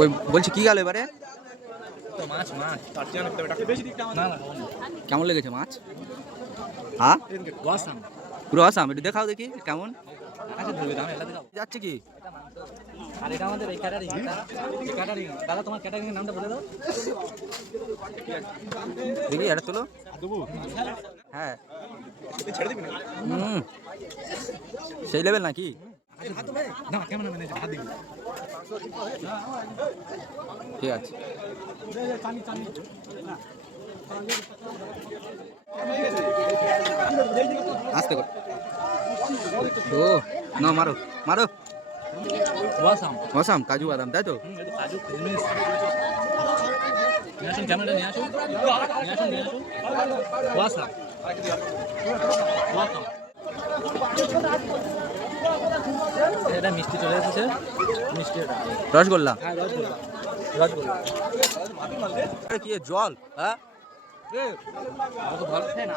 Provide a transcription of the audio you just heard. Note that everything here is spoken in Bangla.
ওই বলছি কি গেল এবারে? কেমন লেগেছে মাছ? হ্যাঁ পুরো আসাম, একটু দেখাও দেখি কেমন যাচ্ছে কি। আর এটা আমাদের এই ক্যাটারিং দাদা, তোমার ক্যাটারিং এর নামটা বলে দাও দেখি এটা তোলো। হ্যাঁ সেই লেভেল নাকি? না কেমন ঠিক আছে আস্তে কর। ও না মারো মারো। ওয়াসাম কাজু বাদাম তাই তো? কাজু কিশমিশ নিয়ে আসুন, ক্যামেরাটা নিয়ে আসুন, ওয়াসাম এটা মিষ্টি চলে এসেছে, মিষ্টি এটা রসগোল্লা। হ্যাঁ রসগোল্লা কি জল? হ্যাঁ ভালো খায় না।